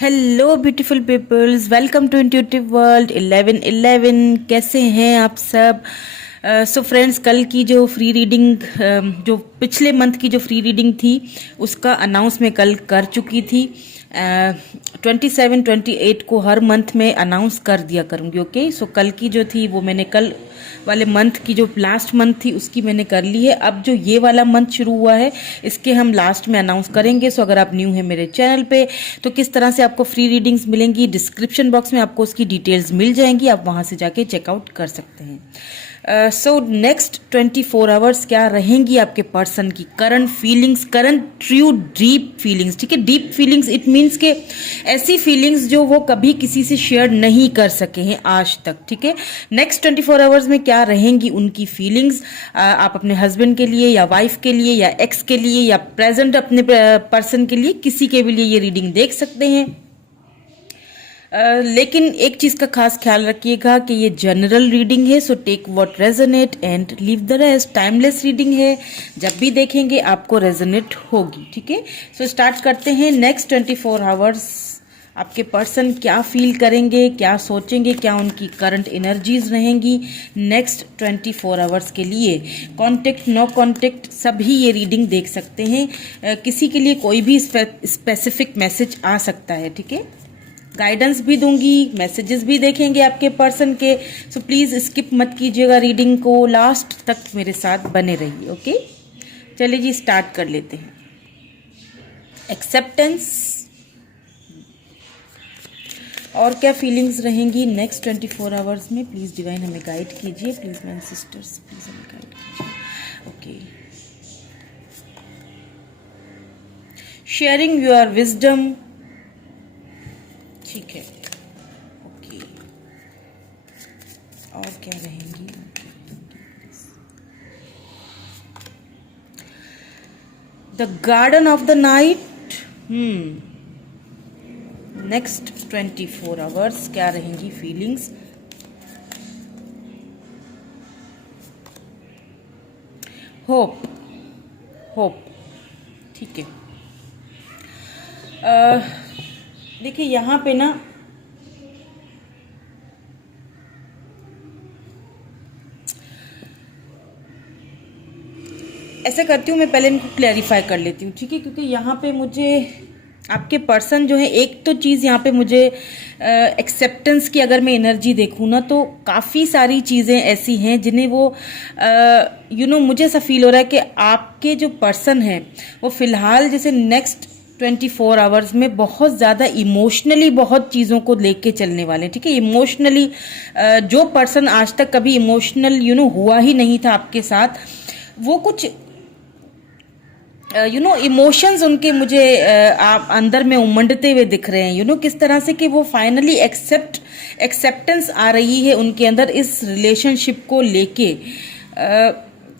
Hello beautiful peoples, welcome to intuitive world 1111। कैसे हैं आप सब? सो फ्रेंड्स, कल की जो फ्री रीडिंग, जो पिछले मंथ की जो फ्री रीडिंग थी उसका अनाउंस मैं कल कर चुकी थी। 27-28 को हर मंथ में अनाउंस कर दिया करूँगी। ओके, सो कल की जो थी वो मैंने कल वाले मंथ की, जो लास्ट मंथ थी उसकी मैंने कर ली है। अब जो ये वाला मंथ शुरू हुआ है इसके हम लास्ट में अनाउंस करेंगे। सो अगर आप न्यू हैं मेरे चैनल पे तो किस तरह से आपको फ्री रीडिंग्स मिलेंगी, डिस्क्रिप्शन बॉक्स में आपको उसकी डिटेल्स मिल जाएंगी, आप वहां से जाके चेकआउट कर सकते हैं। सो नेक्स्ट 24 आवर्स क्या रहेंगी आपके पर्सन की current feelings, current true deep feelings. ठीक है, डीप फीलिंग्स इट मीन्स के ऐसी फीलिंग्स जो वो कभी किसी से शेयर नहीं कर सके हैं आज तक। ठीक है, नेक्स्ट 24 आवर्स में क्या रहेंगी उनकी फीलिंग्स, आप अपने हस्बैंड के लिए या वाइफ के लिए या एक्स के लिए या प्रेजेंट अपने पर्सन के लिए, किसी के भी लिए ये रीडिंग देख सकते हैं। लेकिन एक चीज का खास ख्याल रखिएगा कि ये जनरल रीडिंग है, so take what resonate and leave the rest. Timeless reading है, जब भी देखेंगे आपको रेजोनेट होगी। ठीक है, सो स्टार्ट करते हैं। नेक्स्ट 24 आवर्स आपके पर्सन क्या फील करेंगे, क्या सोचेंगे, क्या उनकी करंट एनर्जीज रहेंगी नेक्स्ट 24 आवर्स के लिए। कॉन्टेक्ट, नो कॉन्टेक्ट, सभी ये रीडिंग देख सकते हैं। किसी के लिए कोई भी स्पेसिफिक मैसेज आ सकता है। ठीक है, गाइडेंस भी दूंगी, मैसेजेस भी देखेंगे आपके पर्सन के। सो प्लीज स्किप मत कीजिएगा रीडिंग को, लास्ट तक मेरे साथ बने रहिए। ओके, चलिए जी स्टार्ट कर लेते हैं। एक्सेप्टेंस, और क्या फीलिंग्स रहेंगी नेक्स्ट 24 आवर्स में, प्लीज डिवाइन हमें गाइड कीजिए। प्लीज मैन सिस्टर्स, प्लीज हमें गाइड कीजिए। Okay, sharing your wisdom. ठीक है, ओके, और क्या रहेंगी? The garden of the night. Next 24 hours क्या रहेंगी फीलिंग्स? Hope, hope. ठीक है, देखिए यहाँ पे ना ऐसा करती हूँ, मैं पहले इनको क्लैरिफाई कर लेती हूँ। ठीक है, क्योंकि यहाँ पे मुझे आपके पर्सन जो है, एक तो चीज़ यहाँ पे मुझे एक्सेप्टेंस की अगर मैं एनर्जी देखूँ ना, तो काफ़ी सारी चीज़ें ऐसी हैं जिन्हें वो मुझे ऐसा फील हो रहा है कि आपके जो पर्सन हैं वो फिलहाल जैसे नेक्स्ट 24 आवर्स में बहुत ज़्यादा इमोशनली बहुत चीज़ों को लेके चलने वाले हैं। ठीक है, इमोशनली जो पर्सन आज तक कभी इमोशनल हुआ ही नहीं था आपके साथ, वो कुछ इमोशंस उनके मुझे आप अंदर में उमंडते हुए दिख रहे हैं। किस तरह से कि वो फाइनली एक्सेप्टेंस आ रही है उनके अंदर इस रिलेशनशिप को लेके।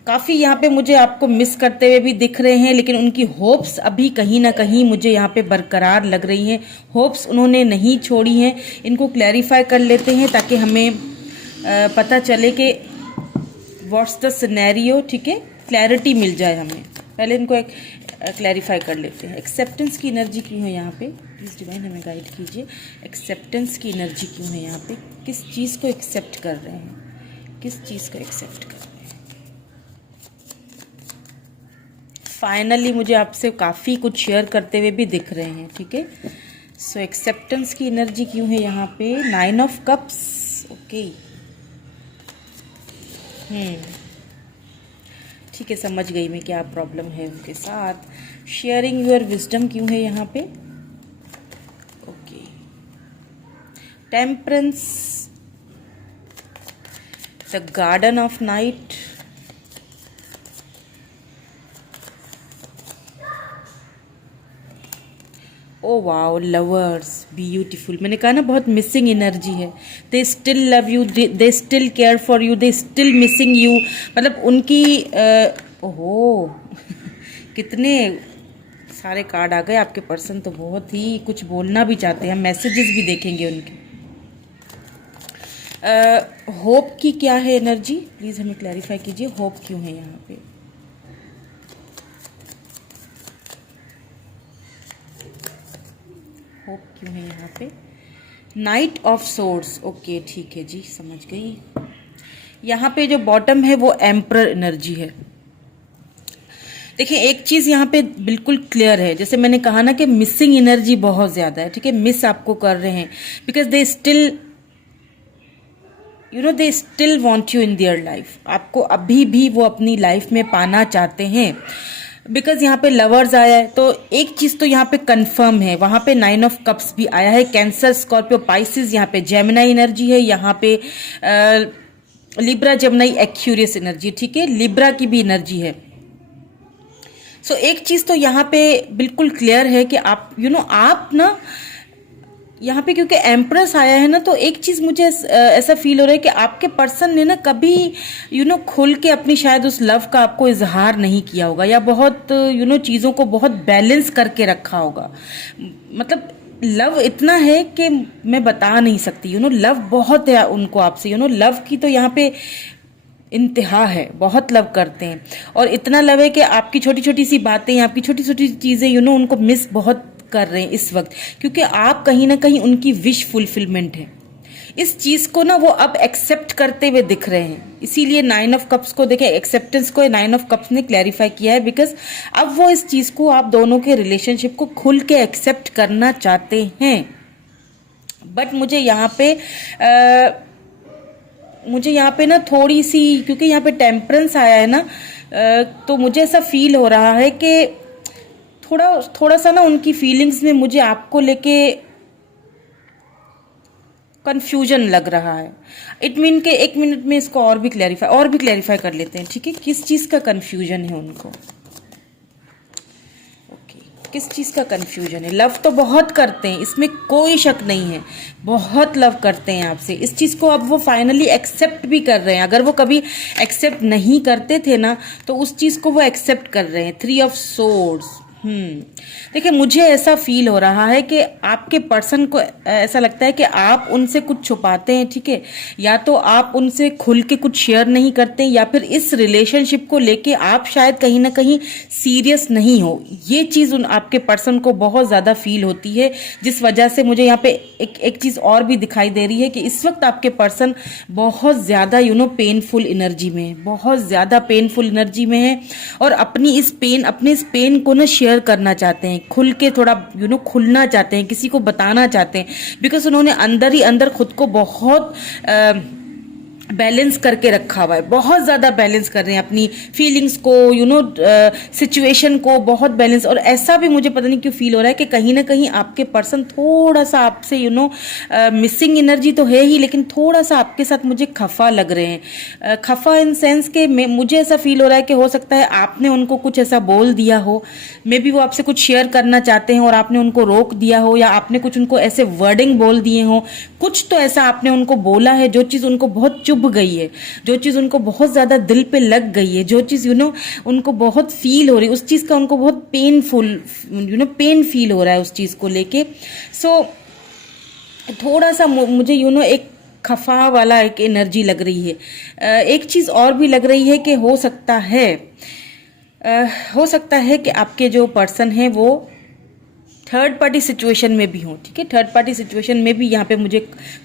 काफ़ी यहाँ पे मुझे आपको मिस करते हुए भी दिख रहे हैं, लेकिन उनकी होप्स अभी कहीं ना कहीं मुझे यहाँ पे बरकरार लग रही हैं। होप्स उन्होंने नहीं छोड़ी हैं। इनको क्लैरिफाई कर लेते हैं ताकि हमें पता चले कि व्हाट्स द सिनेरियो। ठीक है, क्लैरिटी मिल जाए हमें। पहले इनको एक क्लैरिफाई कर लेते हैं। एक्सेप्टेंस की एनर्जी क्यों है यहाँ पे, प्लीज़ डिवाइन हमें गाइड कीजिए। एक्सेप्टेंस की एनर्जी क्यों है यहाँ पे, किस चीज़ को एक्सेप्ट कर रहे हैं, किस चीज़ को एक्सेप्ट कर रहे हैं? फाइनली मुझे आपसे काफ़ी कुछ शेयर करते हुए भी दिख रहे हैं। ठीक है, सो एक्सेप्टेंस की एनर्जी क्यों है यहाँ पे? 9 ऑफ कप्स। ओके, ठीक है, समझ गई मैं क्या प्रॉब्लम है उनके साथ। शेयरिंग योर विजडम क्यों है यहाँ पे? Okay, temperance, the garden of night, oh wow, lovers, beautiful. मैंने कहा ना बहुत मिसिंग एनर्जी है। They still love you, they still care for you, they still missing you. मतलब उनकी ओहो कितने सारे कार्ड आ गए। आपके पर्सन तो बहुत ही कुछ बोलना भी चाहते हैं, मैसेजेस भी देखेंगे उनके। होप की क्या है एनर्जी, प्लीज़ हमें क्लैरिफाई कीजिए। होप क्यों है यहाँ पे? होप क्यों है यहाँ पे, नाइट ऑफ सोर्ड्स, ओके ठीक है जी, समझ गई। यहाँ पे जो बॉटम है वो एम्परर एनर्जी है। देखिए एक चीज यहाँ पे बिल्कुल क्लियर है, जैसे मैंने कहा ना कि मिसिंग एनर्जी बहुत ज्यादा है, ठीक है, मिस आपको कर रहे हैं, because they still they still want you in their life, आपको अभी भी वो अपनी लाइफ में पाना चाहते हैं। बिकॉज यहाँ पे लवर्स आया है, तो एक चीज तो यहाँ पे कंफर्म है, वहां पे 9 ऑफ कप्स भी आया है, कैंसर, स्कॉर्पियो, पाइसिस, यहाँ पे जेमिनाई एनर्जी है, यहाँ पे लिब्रा, जेमिनाई, एक्यूरियस एनर्जी, ठीक है, लिब्रा की भी एनर्जी है। सो एक चीज तो यहाँ पे बिल्कुल क्लियर है कि आप आप ना यहाँ पे क्योंकि एम्प्रेस आया है ना, तो एक चीज मुझे ऐसा फील हो रहा है कि आपके पर्सन ने ना कभी खुल के अपनी शायद उस लव का आपको इजहार नहीं किया होगा, या बहुत चीजों को बहुत बैलेंस करके रखा होगा। मतलब लव इतना है कि मैं बता नहीं सकती, लव बहुत है उनको आपसे, लव की तो यहाँ पे इंतहा है, बहुत लव करते हैं, और इतना लव है कि आपकी छोटी छोटी सी बातें, आपकी छोटी छोटी चीजें उनको मिस बहुत कर रहे हैं इस वक्त, क्योंकि आप कहीं ना कहीं उनकी विश फुलफिलमेंट है। इस चीज को ना वो अब एक्सेप्ट करते हुए दिख रहे हैं, इसीलिए 9 ऑफ कप्स को देखें, एक्सेप्टेंस को 9 ऑफ कप्स ने क्लैरिफाई किया है, बिकॉज अब वो इस चीज को, आप दोनों के रिलेशनशिप को खुल के एक्सेप्ट करना चाहते हैं। बट मुझे यहाँ पे ना थोड़ी सी, क्योंकि यहाँ पे टेम्परेंस आया है ना, तो मुझे ऐसा फील हो रहा है कि थोड़ा सा ना उनकी फीलिंग्स में मुझे आपको लेके कंफ्यूजन लग रहा है। इट मीन के एक मिनट में इसको और भी क्लैरिफाई कर लेते हैं, ठीक है, किस चीज का कंफ्यूजन है उनको। ओके, किस चीज का कंफ्यूजन है? लव तो बहुत करते हैं, इसमें कोई शक नहीं है, बहुत लव करते हैं आपसे, इस चीज को अब वो फाइनली एक्सेप्ट भी कर रहे हैं। अगर वो कभी एक्सेप्ट नहीं करते थे ना, तो उस चीज को वो एक्सेप्ट कर रहे हैं। 3 ऑफ सोर्ड्स, देखिए मुझे ऐसा फील हो रहा है कि आपके पर्सन को ऐसा लगता है कि आप उनसे कुछ छुपाते हैं, ठीक है, या तो आप उनसे खुल के कुछ शेयर नहीं करते, या फिर इस रिलेशनशिप को लेके आप शायद कहीं ना कहीं सीरियस नहीं हो। ये चीज आपके पर्सन को बहुत ज्यादा फील होती है, जिस वजह से मुझे यहाँ पे एक चीज और भी दिखाई दे रही है कि इस वक्त आपके पर्सन बहुत ज्यादा पेनफुल एनर्जी में है, बहुत ज्यादा पेनफुल एनर्जी में है, और अपने इस पेन को ना शेयर करना चाहते हैं, खुल के थोड़ा खुलना चाहते हैं, किसी को बताना चाहते हैं, बिकॉज उन्होंने अंदर ही अंदर खुद को बहुत बैलेंस करके रखा हुआ है, बहुत ज्यादा बैलेंस कर रहे हैं अपनी फीलिंग्स को, सिचुएशन को बहुत बैलेंस। और ऐसा भी मुझे पता नहीं क्यों फील हो रहा है कि कहीं ना कहीं आपके पर्सन थोड़ा सा आपसे मिसिंग एनर्जी तो है ही, लेकिन थोड़ा सा आपके साथ मुझे खफा लग रहे हैं। खफा इन सेंस के मुझे ऐसा फील हो रहा है कि हो सकता है आपने उनको कुछ ऐसा बोल दिया हो, मे बी वो आपसे कुछ शेयर करना चाहते हैं और आपने उनको रोक दिया हो, या आपने कुछ उनको ऐसे वर्डिंग बोल दिए हो, कुछ तो ऐसा आपने उनको बोला है जो चीज उनको बहुत चुभ गई है, जो चीज उनको बहुत ज्यादा दिल पे लग गई है, जो चीज उनको बहुत फील हो रही है, उस चीज का उनको बहुत पेन फील हो रहा है उस चीज को लेके। सो थोड़ा सा मुझे एक खफा वाला एक एनर्जी लग रही है। एक चीज और भी लग रही है कि हो सकता है कि आपके जो पर्सन है वो थर्ड पार्टी सिचुएशन में भी हो, ठीक है, थर्ड पार्टी सिचुएशन में भी यहाँ पे मुझे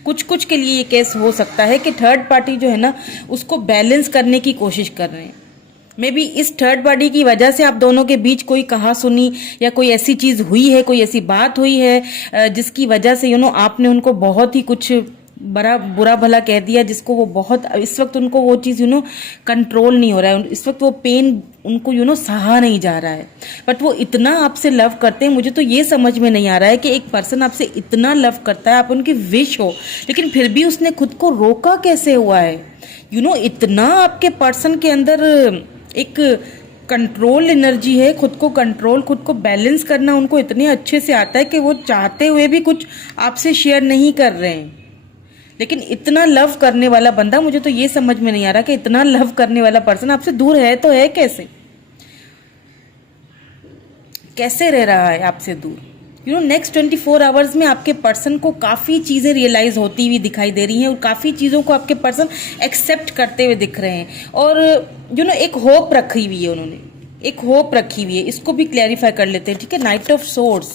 कुछ के लिए ये केस हो सकता है कि थर्ड पार्टी जो है ना उसको बैलेंस करने की कोशिश कर रहे हैं। मे बी इस थर्ड पार्टी की वजह से आप दोनों के बीच कोई कहा सुनी या कोई ऐसी चीज हुई है, कोई ऐसी बात हुई है जिसकी वजह से आपने उनको बहुत ही कुछ बुरा भला कह दिया, जिसको वो बहुत, इस वक्त उनको वो चीज कंट्रोल नहीं हो रहा है, इस वक्त वो पेन उनको सहा नहीं जा रहा है। बट वो इतना आपसे लव करते हैं, मुझे तो ये समझ में नहीं आ रहा है कि एक पर्सन आपसे इतना लव करता है, आप उनकी विश हो, लेकिन फिर भी उसने खुद को रोका कैसे हुआ है। इतना आपके पर्सन के अंदर एक कंट्रोल एनर्जी है, खुद को कंट्रोल, खुद को बैलेंस करना उनको इतने अच्छे से आता है कि वो चाहते हुए भी कुछ आपसे शेयर नहीं कर रहे हैं। लेकिन इतना लव करने वाला बंदा, मुझे तो ये समझ में नहीं आ रहा कि इतना लव करने वाला पर्सन आपसे दूर है तो है कैसे रह रहा है आपसे दूर। नेक्स्ट 24 आवर्स में आपके पर्सन को काफ़ी चीज़ें रियलाइज होती हुई दिखाई दे रही हैं, और काफ़ी चीज़ों को आपके पर्सन एक्सेप्ट करते हुए दिख रहे हैं, और एक होप रखी हुई है, उन्होंने एक होप रखी हुई है। इसको भी क्लैरिफाई कर लेते हैं, ठीक है। Night of swords,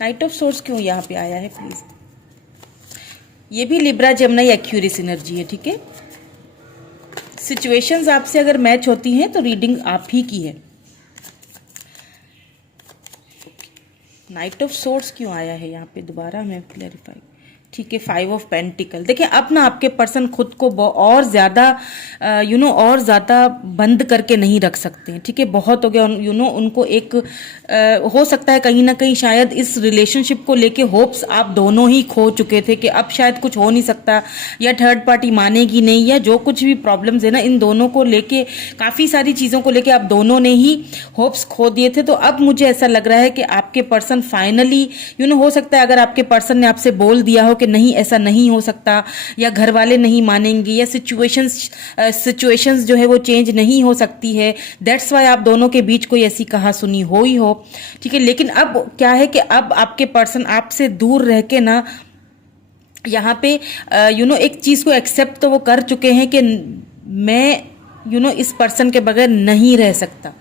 night of source क्यों यहाँ पे आया है प्लीज? ये भी लिब्रा जेमिनी एक्यूरियस एनर्जी है, ठीक है। सिचुएशंस आपसे अगर मैच होती हैं तो रीडिंग आप ही की है। नाइट ऑफ सोर्स क्यों आया है यहाँ पे दोबारा मैं क्लैरिफाई, ठीक है। 5 ऑफ पेंटिकल, देखिए अब ना आपके पर्सन खुद को और ज़्यादा और ज़्यादा बंद करके नहीं रख सकते हैं, ठीक है। बहुत हो गया, उनको एक हो सकता है कहीं ना कहीं शायद इस रिलेशनशिप को लेके होप्स आप दोनों ही खो चुके थे कि अब शायद कुछ हो नहीं सकता, या थर्ड पार्टी मानेगी नहीं, या जो कुछ भी प्रॉब्लम्स है ना इन दोनों को लेके, काफ़ी सारी चीज़ों को लेके आप दोनों ने ही होप्स खो दिए थे। तो अब मुझे ऐसा लग रहा है कि आपके पर्सन फाइनली हो सकता है अगर आपके पर्सन ने आपसे बोल दिया हो कि नहीं ऐसा नहीं हो सकता, या घर वाले नहीं मानेंगे, या सिचुएशंस जो है वो चेंज नहीं हो सकती है, दैट्स वाई आप दोनों के बीच कोई ऐसी कहा सुनी हो ही हो, ठीक है। लेकिन अब क्या है कि अब आपके पर्सन आपसे दूर रह के ना यहाँ पे एक चीज को एक्सेप्ट तो वो कर चुके हैं कि मैं इस पर्सन के बगैर नहीं रह सकता,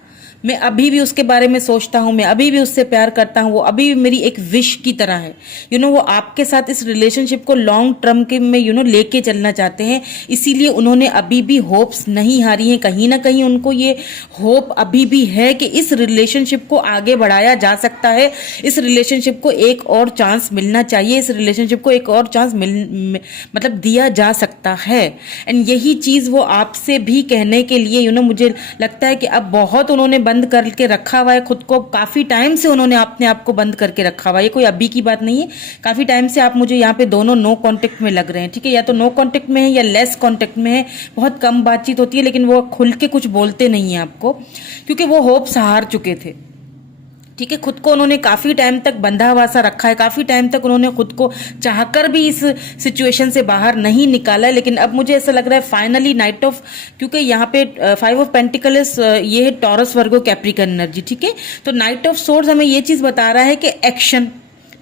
मैं अभी भी उसके बारे में सोचता हूँ, मैं अभी भी उससे प्यार करता हूँ, वो अभी भी मेरी एक विश की तरह है। वो आपके साथ इस रिलेशनशिप को लॉन्ग टर्म के में लेके चलना चाहते हैं, इसीलिए उन्होंने अभी भी होप्स नहीं हारी हैं। कहीं ना कहीं उनको ये होप अभी भी है कि इस रिलेशनशिप को आगे बढ़ाया जा सकता है, इस रिलेशनशिप को एक और चांस मिलना चाहिए, इस रिलेशनशिप को एक और चांस मतलब दिया जा सकता है। एंड यही चीज़ वो आपसे भी कहने के लिए मुझे लगता है कि अब बहुत उन्होंने बंद करके रखा हुआ है खुद को, काफी टाइम से उन्होंने अपने आप को बंद करके रखा हुआ है, ये कोई अभी की बात नहीं है, काफी टाइम से आप मुझे यहाँ पे दोनों नो कांटेक्ट में लग रहे हैं, ठीक है। या तो नो कांटेक्ट में है या लेस कांटेक्ट में है, बहुत कम बातचीत होती है, लेकिन वो खुल के कुछ बोलते नहीं है आपको, क्योंकि वो होप्स हार चुके थे, ठीक है। खुद को उन्होंने काफी टाइम तक बंधा हुआ सा रखा है, काफी टाइम तक उन्होंने खुद को चाहकर भी इस सिचुएशन से बाहर नहीं निकाला है। लेकिन अब मुझे ऐसा लग रहा है फाइनली नाइट ऑफ, क्योंकि यहाँ पे 5 ऑफ पेंटिकल्स ये है टॉरस वर्गो कैप्रिकॉर्न एनर्जी, ठीक है। तो नाइट ऑफ सोर्ड्स हमें ये चीज बता रहा है कि एक्शन,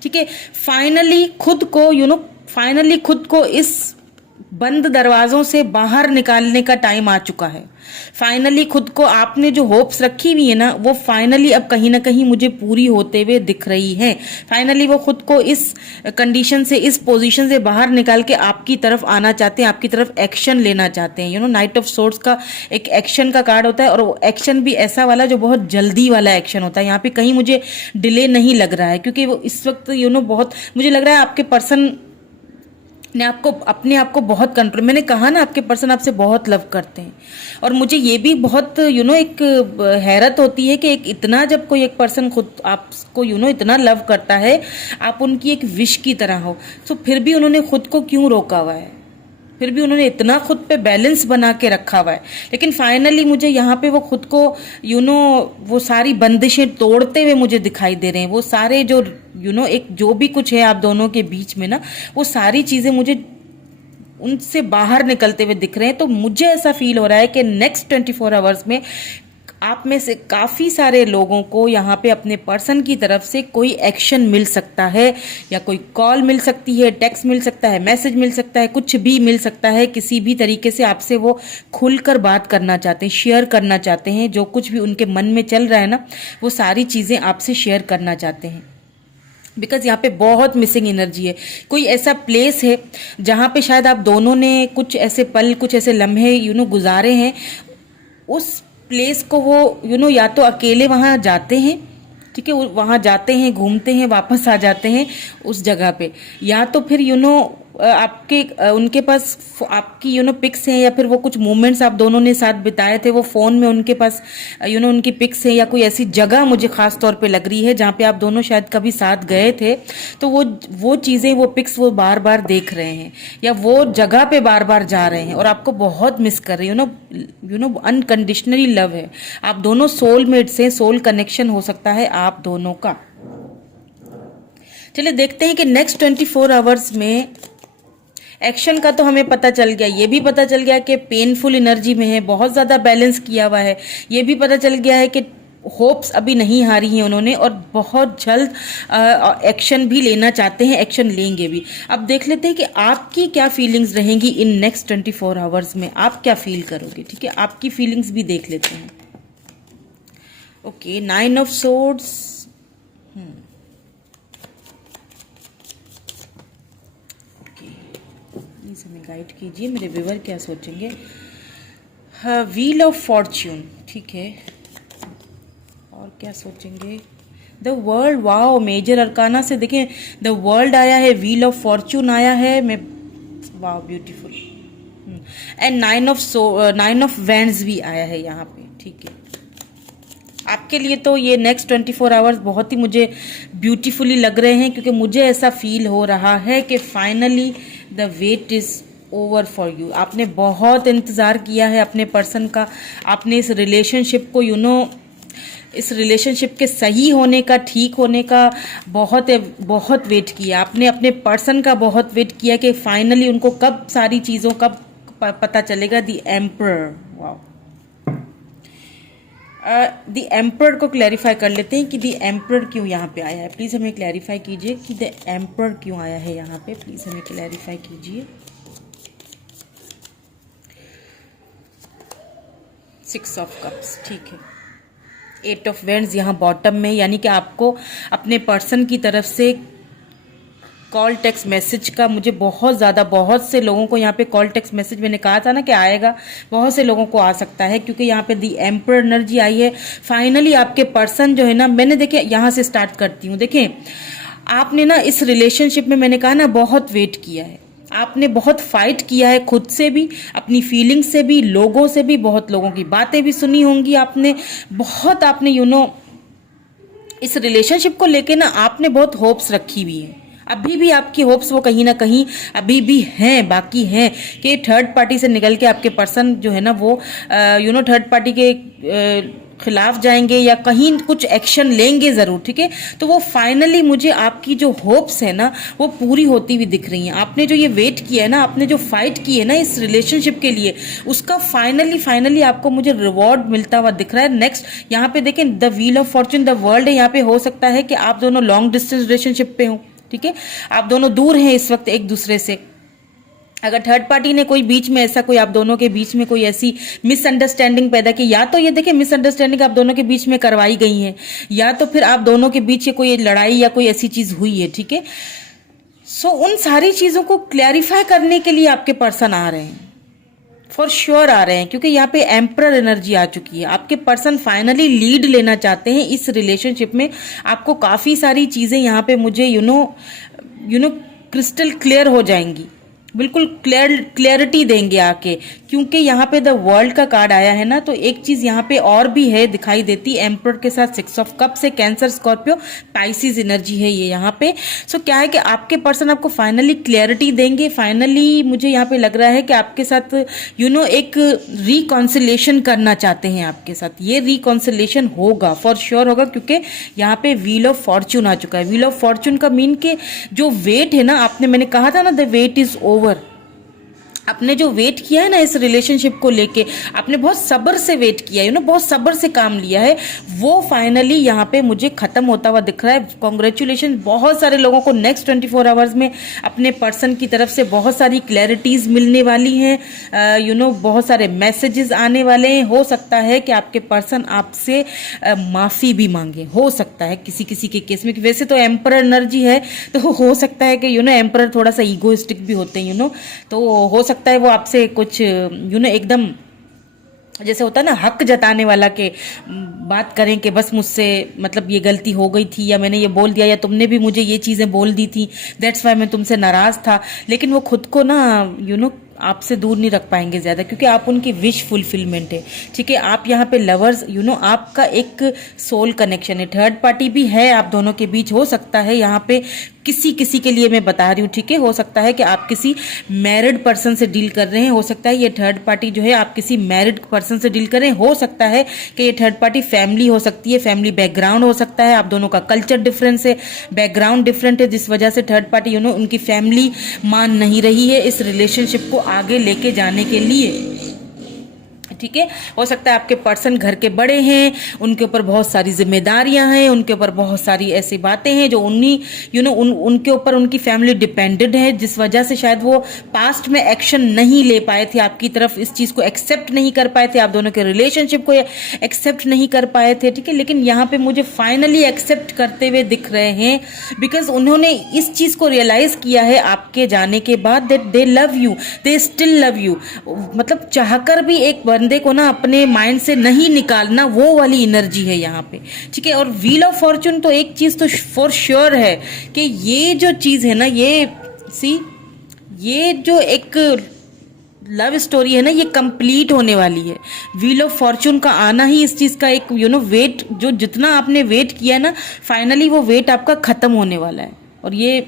ठीक है। फाइनली खुद को इस बंद दरवाजों से बाहर निकालने का टाइम आ चुका है। फाइनली खुद को आपने जो होप्स रखी हुई है ना वो फाइनली अब कहीं ना कहीं मुझे पूरी होते हुए दिख रही है। फाइनली वो खुद को इस कंडीशन से, इस पोजीशन से बाहर निकाल के आपकी तरफ आना चाहते हैं, आपकी तरफ एक्शन लेना चाहते हैं। नाइट ऑफ सोर्ड्स का एक एक्शन का कार्ड होता है, और वो एक्शन भी ऐसा वाला जो बहुत जल्दी वाला एक्शन होता है। यहाँ पे कहीं मुझे डिले नहीं लग रहा है, क्योंकि वो इस वक्त बहुत मुझे लग रहा है आपके पर्सन ने अपने आप को बहुत कंट्रोल, मैंने कहा ना आपके पर्सन आपसे बहुत लव करते हैं। और मुझे ये भी बहुत एक हैरत होती है कि एक इतना जब कोई एक पर्सन खुद आपको इतना लव करता है, आप उनकी एक विश की तरह हो, तो फिर भी उन्होंने खुद को क्यों रोका हुआ है, फिर भी उन्होंने इतना खुद पे बैलेंस बना के रखा हुआ है। लेकिन फाइनली मुझे यहाँ पे वो खुद को वो सारी बंदिशें तोड़ते हुए मुझे दिखाई दे रहे हैं। वो सारे जो एक जो भी कुछ है आप दोनों के बीच में ना, वो सारी चीजें मुझे उनसे बाहर निकलते हुए दिख रहे हैं। तो मुझे ऐसा फील हो रहा है कि नेक्स्ट 24 आवर्स में आप में से काफ़ी सारे लोगों को यहाँ पे अपने पर्सन की तरफ से कोई एक्शन मिल सकता है, या कोई कॉल मिल सकती है, टेक्स्ट मिल सकता है, मैसेज मिल सकता है, कुछ भी मिल सकता है। किसी भी तरीके से आपसे वो खुलकर बात करना चाहते हैं, शेयर करना चाहते हैं, जो कुछ भी उनके मन में चल रहा है ना वो सारी चीज़ें आपसे शेयर करना चाहते हैं। बिकॉज यहाँ पे बहुत मिसिंग एनर्जी है। कोई ऐसा प्लेस है जहाँ पे शायद आप दोनों ने कुछ ऐसे पल, कुछ ऐसे लम्हे गुजारे हैं, उस प्लेस को वो या तो अकेले वहाँ जाते हैं, ठीक है, वहाँ जाते हैं, घूमते हैं, वापस आ जाते हैं उस जगह पे, या तो फिर आपके उनके पास आपकी पिक्स हैं, या फिर वो कुछ मोमेंट्स आप दोनों ने साथ बिताए थे वो फोन में उनके पास उनकी पिक्स हैं, या कोई ऐसी जगह मुझे खास तौर पे लग रही है जहाँ पे आप दोनों शायद कभी साथ गए थे, तो वो चीजें, वो पिक्स वो बार बार देख रहे हैं, या वो जगह पे बार बार जा रहे हैं और आपको बहुत मिस कर रहे हैं। अनकंडीशनली लव है, आप दोनों सोलमेट से, सोल कनेक्शन हो सकता है आप दोनों का। चलिए देखते हैं कि नेक्स्ट 24 आवर्स में एक्शन का तो हमें पता चल गया, ये भी पता चल गया कि पेनफुल एनर्जी में है, बहुत ज़्यादा बैलेंस किया हुआ है, ये भी पता चल गया है कि होप्स अभी नहीं हारी हैं उन्होंने, और बहुत जल्द एक्शन भी लेना चाहते हैं, एक्शन लेंगे भी। अब देख लेते हैं कि आपकी क्या फीलिंग्स रहेंगी इन नेक्स्ट 24 आवर्स में, आप क्या फील करोगे, ठीक है, आपकी फीलिंग्स भी देख लेते हैं। ओके, 9 ऑफ सोर्ड्स, प्लीज़ हमें गाइड कीजिए, मेरे व्यूवर क्या सोचेंगे। हाँ, व्हील ऑफ फॉर्च्यून, ठीक है, और क्या सोचेंगे। The world, wow, major arcana से देखें द वर्ल्ड आया है, व्हील ऑफ फॉर्च्यून आया है, मैं wow beautiful, and nine of wands भी आया है यहाँ पे, ठीक है। आपके लिए तो ये नेक्स्ट 24 आवर्स बहुत ही मुझे ब्यूटीफुली लग रहे हैं, क्योंकि मुझे ऐसा फील हो रहा है कि finally the wait is over for you. आपने बहुत इंतज़ार किया है अपने पर्सन का, आपने इस रिलेशनशिप को इस रिलेशनशिप के सही होने का, ठीक होने का बहुत वेट किया आपने, अपने पर्सन का बहुत वेट किया कि फाइनली उनको कब सारी चीज़ों का पता चलेगा। The emperor, wow, the emperor को क्लैरिफाई कर लेते हैं कि द एम्परर क्यों यहाँ पे आया है। प्लीज़ हमें क्लैरिफाई कीजिए कि द एम्परर क्यों आया है यहाँ पे, प्लीज़ हमें क्लैरिफाई कीजिए। 6 ऑफ कप्स, ठीक है, 8 ऑफ वैंड्स यहाँ बॉटम में, यानी कि आपको अपने पर्सन की तरफ से कॉल टेक्स्ट मैसेज का, मुझे बहुत से लोगों को यहाँ पे कॉल टेक्स्ट मैसेज, मैंने कहा था ना कि आएगा, बहुत से लोगों को आ सकता है, क्योंकि यहाँ पे दी एम्परर एनर्जी आई है। फाइनली आपके पर्सन जो है ना, मैंने देखे यहाँ से स्टार्ट करती हूँ, देखें आपने ना इस रिलेशनशिप में, मैंने कहा ना, बहुत वेट किया है, आपने बहुत फाइट किया है, खुद से भी, अपनी फीलिंग्स से भी, लोगों से भी, बहुत लोगों की बातें भी सुनी होंगी आपने, बहुत आपने इस रिलेशनशिप को लेके ना आपने बहुत होप्स रखी हुई है। अभी भी आपकी होप्स वो कहीं ना कहीं अभी भी हैं, बाकी हैं कि थर्ड पार्टी से निकल के आपके पर्सन जो है ना वो थर्ड पार्टी के खिलाफ जाएंगे या कहीं कुछ एक्शन लेंगे ज़रूर, ठीक है। तो वो फाइनली मुझे आपकी जो होप्स है ना वो पूरी होती हुई दिख रही हैं। आपने जो ये वेट किया है ना, आपने जो फाइट की है ना इस रिलेशनशिप के लिए, उसका फाइनली आपको मुझे रिवॉर्ड मिलता हुआ दिख रहा है। नेक्स्ट यहाँ पे देखें the wheel of Fortune, the world है यहाँ पे। हो सकता है कि आप दोनों लॉन्ग डिस्टेंस रिलेशनशिप पे हो, ठीक है, आप दोनों दूर हैं इस वक्त एक दूसरे से। अगर थर्ड पार्टी ने कोई बीच में ऐसा, कोई आप दोनों के बीच में कोई ऐसी मिसअंडरस्टैंडिंग पैदा की, या तो ये देखिए मिसअंडरस्टैंडिंग आप दोनों के बीच में करवाई गई है, या तो फिर आप दोनों के बीच कोई लड़ाई या कोई ऐसी चीज हुई है, ठीक है। सो उन सारी चीजों को क्लैरिफाई करने के लिए आपके पर्सन आ रहे हैं, फॉर श्योर आ रहे हैं, क्योंकि यहाँ पे एम्परर एनर्जी आ चुकी है। आपके पर्सन फाइनली लीड लेना चाहते हैं इस रिलेशनशिप में। आपको काफी सारी चीजें यहाँ पे मुझे क्रिस्टल क्लियर हो जाएंगी, बिल्कुल क्लैरिटी देंगे आके, क्योंकि यहाँ पे द वर्ल्ड का कार्ड आया है ना। तो एक चीज यहाँ पे और भी है दिखाई देती, एम्परर के साथ 6 ऑफ कप से कैंसर, स्कॉर्पियो, पाइसिस एनर्जी है ये यहाँ पे। सो क्या है कि आपके पर्सन आपको फाइनली क्लैरिटी देंगे। फाइनली मुझे यहाँ पे लग रहा है कि आपके साथ एक रिकॉन्सिलेशन करना चाहते हैं आपके साथ। ये रिकॉन्सिलेशन होगा, फॉर श्योर होगा, क्योंकि यहाँ पे व्हील ऑफ फॉर्च्यून आ चुका है। व्हील ऑफ फॉर्च्यून का मीन के जो वेट है ना, मैंने कहा था ना द वेट इज ओवर। आपने जो वेट किया है ना इस रिलेशनशिप को लेके, आपने बहुत सब्र से वेट किया है, बहुत सब्र से काम लिया है, वो फाइनली यहाँ पे मुझे खत्म होता हुआ दिख रहा है। कॉन्ग्रेचुलेशन बहुत सारे लोगों को नेक्स्ट 24 आवर्स में अपने पर्सन की तरफ से बहुत सारी क्लैरिटीज मिलने वाली हैं, बहुत सारे मैसेजेस आने वाले हैं। हो सकता है कि आपके पर्सन आपसे माफी भी मांगे, हो सकता है किसी किसी के केस में। वैसे तो एम्परर एनर्जी है, तो हो सकता है कि एम्परर थोड़ा सा ईगोइस्टिक भी होते हैं, तो हो सकता है वो आपसे कुछ एकदम जैसे होता है ना हक जताने वाला के बात करें कि बस मुझसे मतलब ये गलती हो गई थी, या मैंने ये बोल दिया, या तुमने भी मुझे ये चीजें बोल दी थी, दैट्स वाई मैं तुमसे नाराज था। लेकिन वो खुद को ना आपसे दूर नहीं रख पाएंगे ज्यादा, क्योंकि आप उनकी विश फुलफिलमेंट है, ठीक है। आप यहाँ पे लवर्स, आपका एक सोल कनेक्शन है, थर्ड पार्टी भी है आप दोनों के बीच। हो सकता है यहाँ पे किसी के लिए मैं बता रही हूँ, ठीक है, हो सकता है कि आप किसी मैरिड पर्सन से डील कर रहे हैं, हो सकता है ये थर्ड पार्टी जो है आप किसी मैरिड पर्सन से डील कर रहे हैं, हो सकता है कि ये थर्ड पार्टी फैमिली हो सकती है, फैमिली बैकग्राउंड हो सकता है, आप दोनों का कल्चर डिफरेंस है, बैकग्राउंड डिफरेंट है, जिस वजह से थर्ड पार्टी उनकी फैमिली मान नहीं रही है इस रिलेशनशिप को आगे लेके जाने के लिए, ठीक है। हो सकता है आपके पर्सन घर के बड़े हैं, उनके ऊपर बहुत सारी जिम्मेदारियां हैं, उनके ऊपर बहुत सारी ऐसी बातें हैं जो उन्हीं उनके ऊपर उनकी फैमिली डिपेंडेंट है, जिस वजह से शायद वो पास्ट में एक्शन नहीं ले पाए थे आपकी तरफ, इस चीज को एक्सेप्ट नहीं कर पाए थे, आप दोनों के रिलेशनशिप को एक्सेप्ट नहीं कर पाए थे, ठीक है। लेकिन यहाँ पे मुझे फाइनली एक्सेप्ट करते हुए दिख रहे हैं, बिकॉज उन्होंने इस चीज को रियलाइज किया है आपके जाने के बाद that they love you, they still love you. मतलब चाहकर भी एक बंदे को ना अपने माइंड से नहीं निकालना, वो वाली एनर्जी है यहाँ पे, ठीक है। और व्हील ऑफ फॉर्चून तो एक चीज तो फॉर श्योर है कि ये जो चीज है ना, ये जो एक लव स्टोरी है ना, ये कंप्लीट होने वाली है। व्हील ऑफ फॉर्चून का आना ही इस चीज का एक वेट, जो जितना आपने वेट किया ना, फाइनली वो वेट आपका खत्म होने वाला है। और ये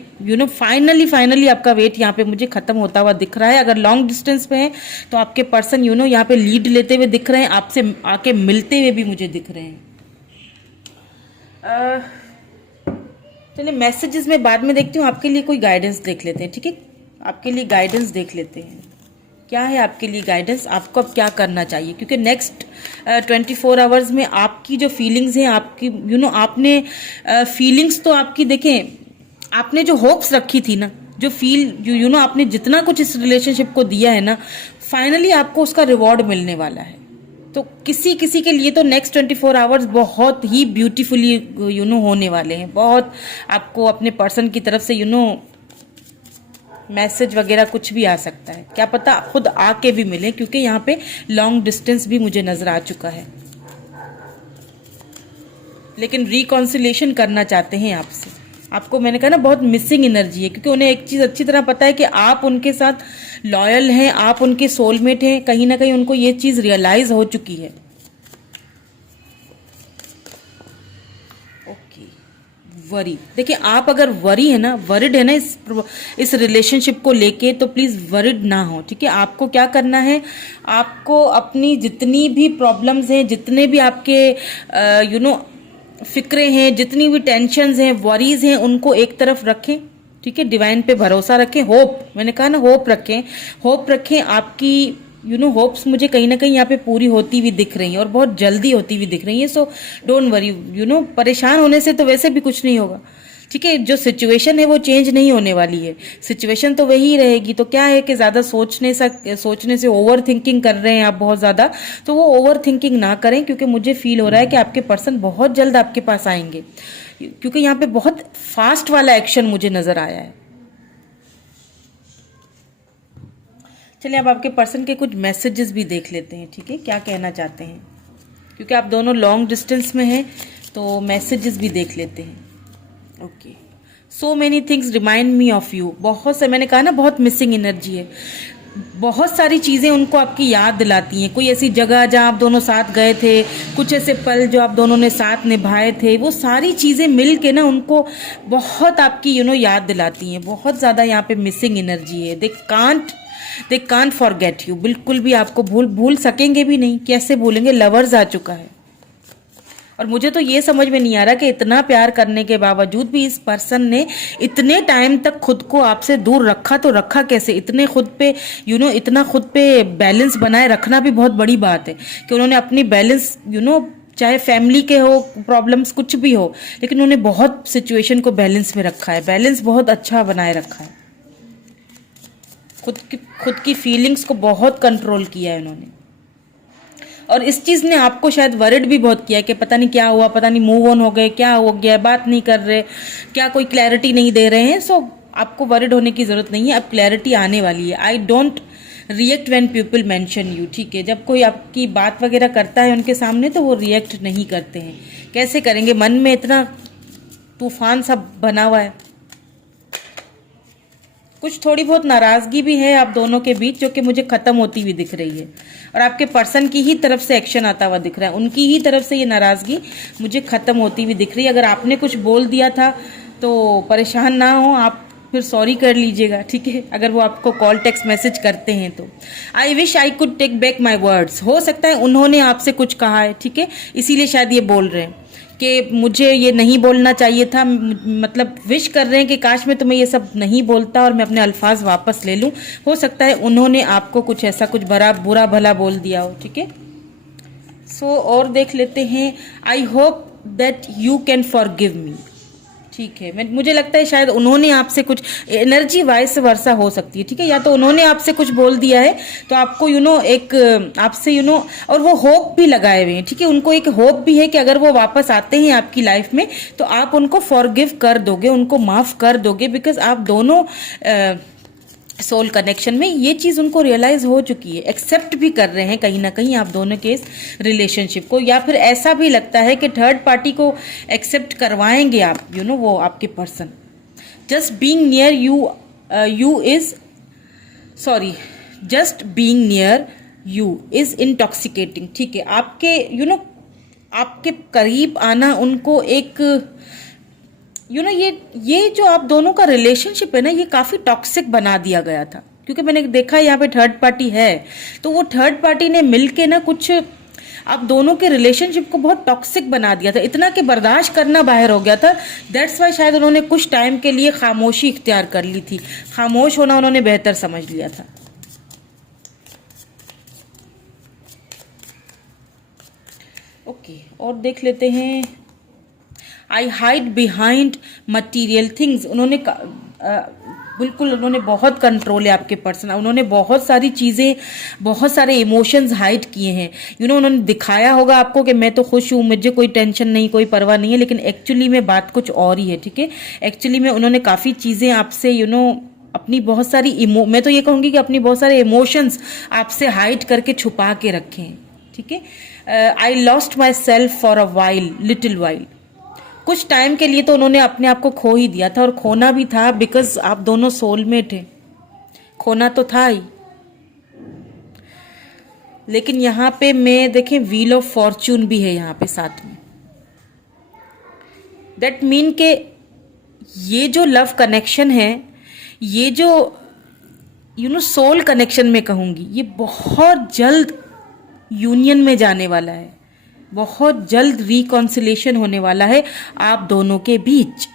फाइनली आपका वेट यहाँ पे मुझे खत्म होता हुआ दिख रहा है। अगर लॉन्ग डिस्टेंस पे है तो आपके पर्सन यहाँ पे लीड लेते हुए दिख रहे हैं, आपसे आके मिलते हुए भी मुझे दिख रहे हैं। चलिए मैसेजेस में बाद में देखती हूँ, आपके लिए कोई गाइडेंस देख लेते हैं, ठीक है। आपके लिए गाइडेंस देख लेते हैं, क्या है आपके लिए गाइडेंस, आपको अब क्या करना चाहिए, क्योंकि नेक्स्ट 24 आवर्स में आपकी जो फीलिंग्स हैं, आपकी आपने फीलिंग्स तो आपकी देखें, आपने जो होप्स रखी थी ना, जो आपने जितना कुछ इस रिलेशनशिप को दिया है ना, फाइनली आपको उसका रिवॉर्ड मिलने वाला है। तो किसी किसी के लिए तो नेक्स्ट 24 आवर्स बहुत ही ब्यूटीफुली होने वाले हैं। बहुत आपको अपने पर्सन की तरफ से मैसेज वगैरह कुछ भी आ सकता है, क्या पता खुद आके भी मिले, क्योंकि यहाँ पे लॉन्ग डिस्टेंस भी मुझे नजर आ चुका है। लेकिन रिकॉन्सिलेशन करना चाहते हैं आपसे। आपको मैंने कहा ना बहुत मिसिंग एनर्जी है, क्योंकि उन्हें एक चीज अच्छी तरह पता है कि आप उनके साथ लॉयल हैं, आप उनके सोलमेट हैं। कहीं ना कहीं उनको ये चीज रियलाइज हो चुकी है। ओके, वरी, देखिए आप अगर वरिड है ना इस रिलेशनशिप को लेके, तो प्लीज वरिड ना हो, ठीक है। आपको क्या करना है, आपको अपनी जितनी भी प्रॉब्लम्स हैं, जितने भी आपके फिक्रें हैं, जितनी भी टेंशन्स हैं, वरीज हैं, उनको एक तरफ रखें, ठीक है। डिवाइन पे भरोसा रखें, होप, मैंने कहा ना होप रखें। आपकी होप्स मुझे कहीं ना कहीं यहाँ पे पूरी होती हुई दिख रही हैं, और बहुत जल्दी होती हुई दिख रही हैं। सो डोंट वरी, परेशान होने से तो वैसे भी कुछ नहीं होगा, ठीक है। जो सिचुएशन है वो चेंज नहीं होने वाली है, सिचुएशन तो वही रहेगी। तो क्या है कि ज्यादा सोचने से ओवर थिंकिंग कर रहे हैं आप बहुत ज्यादा, तो वो ओवर थिंकिंग ना करें, क्योंकि मुझे फील हो रहा है कि आपके पर्सन बहुत जल्द आपके पास आएंगे, क्योंकि यहाँ पे बहुत फास्ट वाला एक्शन मुझे नजर आया है। चलिए अब आपके पर्सन के कुछ मैसेजेस भी देख लेते हैं, ठीक है, क्या कहना चाहते हैं, क्योंकि आप दोनों लॉन्ग डिस्टेंस में हैं, तो मैसेजेस भी देख लेते हैं। Okay, so many things remind me of you. बहुत से, मैंने कहा ना बहुत मिसिंग एनर्जी है, बहुत सारी चीज़ें उनको आपकी याद दिलाती हैं। कोई ऐसी जगह जहाँ आप दोनों साथ गए थे, कुछ ऐसे पल जो आप दोनों ने साथ निभाए थे, वो सारी चीज़ें मिल के ना उनको बहुत आपकी याद दिलाती हैं। बहुत ज़्यादा यहाँ पे मिसिंग एनर्जी है। दे कांट फॉरगेट यू, बिल्कुल भी आपको भूल सकेंगे भी नहीं। कैसे भूलेंगे, लवर्स आ चुका है। और मुझे तो ये समझ में नहीं आ रहा कि इतना प्यार करने के बावजूद भी इस पर्सन ने इतने टाइम तक खुद को आपसे दूर रखा, तो रखा कैसे। इतने खुद पे इतना खुद पे बैलेंस बनाए रखना भी बहुत बड़ी बात है, कि उन्होंने अपनी बैलेंस चाहे फैमिली के हो प्रॉब्लम्स कुछ भी हो, लेकिन उन्होंने बहुत सिचुएशन को बैलेंस में रखा है, बैलेंस बहुत अच्छा बनाए रखा है। खुद की फीलिंग्स को बहुत कंट्रोल किया है उन्होंने। और इस चीज ने आपको शायद वरिड भी बहुत किया कि पता नहीं क्या हुआ, पता नहीं मूव ऑन हो गए, क्या हो गया, बात नहीं कर रहे, क्या कोई क्लैरिटी नहीं दे रहे हैं। सो आपको वरिड होने की जरूरत नहीं है, अब क्लैरिटी आने वाली है। I don't react when people mention you, ठीक है। जब कोई आपकी बात वगैरह करता है उनके सामने, तो वो रिएक्ट नहीं करते हैं। कैसे करेंगे, मन में इतना तूफान सा बना हुआ है। कुछ थोड़ी बहुत नाराजगी भी है आप दोनों के बीच, जो कि मुझे खत्म होती हुई दिख रही है, और आपके पर्सन की ही तरफ से एक्शन आता हुआ दिख रहा है। उनकी ही तरफ से ये नाराजगी मुझे खत्म होती हुई दिख रही है। अगर आपने कुछ बोल दिया था तो परेशान ना हो, आप फिर सॉरी कर लीजिएगा, ठीक है। अगर वो आपको कॉल टेक्स्ट मैसेज करते हैं तो I wish I could take back my words. हो सकता है उन्होंने आपसे कुछ कहा है, ठीक है, इसीलिए शायद ये बोल रहे हैं। कि मुझे ये नहीं बोलना चाहिए था, मतलब विश कर रहे हैं कि काश मैं तुम्हें ये सब नहीं बोलता और मैं अपने अल्फाज वापस ले लूं। हो सकता है उन्होंने आपको कुछ ऐसा कुछ बुरा भला बोल दिया हो, ठीक है। सो और देख लेते हैं, I hope that you can forgive me, ठीक है। मुझे लगता है शायद उन्होंने आपसे कुछ एनर्जी वाइस वर्सा हो सकती है, ठीक है, या तो उन्होंने आपसे कुछ बोल दिया है तो आपको एक आपसे और वो होप भी लगाए हुए हैं, ठीक है। उनको एक होप भी है कि अगर वो वापस आते हैं आपकी लाइफ में तो आप उनको फॉरगिव कर दोगे, उनको माफ कर दोगे, बिकॉज आप दोनों सोल कनेक्शन में ये चीज़ उनको रियलाइज हो चुकी है, एक्सेप्ट भी कर रहे हैं कहीं ना कहीं आप दोनों के इस रिलेशनशिप को, या फिर ऐसा भी लगता है कि थर्ड पार्टी को एक्सेप्ट करवाएंगे आप, वो आपके person. Just being near you is sorry just being near you is intoxicating, ठीक है। आपके आपके करीब आना उनको एक ये जो आप दोनों का रिलेशनशिप है ना, ये काफी टॉक्सिक बना दिया गया था, क्योंकि मैंने देखा यहाँ पे थर्ड पार्टी है, तो वो थर्ड पार्टी ने मिलके ना कुछ आप दोनों के रिलेशनशिप को बहुत टॉक्सिक बना दिया था, इतना कि बर्दाश्त करना बाहर हो गया था। दैट्स वाई शायद उन्होंने कुछ टाइम के लिए खामोशी इख्तियार कर ली थी, खामोश होना उन्होंने बेहतर समझ लिया था। ओके, और देख लेते हैं, आई हाइड बिहाइंड मटीरियल थिंग्स। बिल्कुल उन्होंने बहुत कंट्रोल है आपके पर्सन, उन्होंने बहुत सारी चीज़ें, बहुत सारे इमोशंस हाइड किए हैं। उन्होंने दिखाया होगा आपको कि मैं तो खुश हूँ, मुझे कोई टेंशन नहीं, कोई परवाह नहीं है, लेकिन एक्चुअली में बात कुछ और ही है, ठीक है। एक्चुअली में उन्होंने काफ़ी चीज़ें आपसे अपनी बहुत सारी मैं तो ये कहूँगी कि अपनी बहुत सारे इमोशंस आपसे हाइड करके छुपा के रखे हैं, ठीक है। I lost my self for a while, little while, कुछ टाइम के लिए तो उन्होंने अपने आप को खो ही दिया था, और खोना भी था बिकॉज आप दोनों सोलमेट हैं, खोना तो था ही। लेकिन यहाँ पे मैं देखें, व्हील ऑफ फॉर्चून भी है यहाँ पे साथ में। दैट मीन के ये जो लव कनेक्शन है, ये जो सोल कनेक्शन में कहूँगी, ये बहुत जल्द यूनियन में जाने वाला है, बहुत जल्द रिकॉन्सिलेशन होने वाला है आप दोनों के बीच।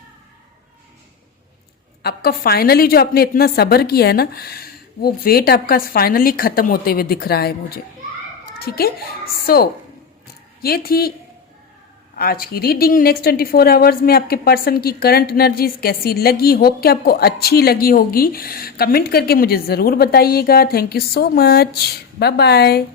आपका फाइनली जो आपने इतना सब्र किया है ना, वो वेट आपका फाइनली खत्म होते हुए दिख रहा है मुझे, ठीक है। सो ये थी आज की रीडिंग। नेक्स्ट 24 आवर्स में आपके पर्सन की करंट एनर्जीज कैसी लगी, होप कि आपको अच्छी लगी होगी। कमेंट करके मुझे ज़रूर बताइएगा। Thank you so much, bye bye.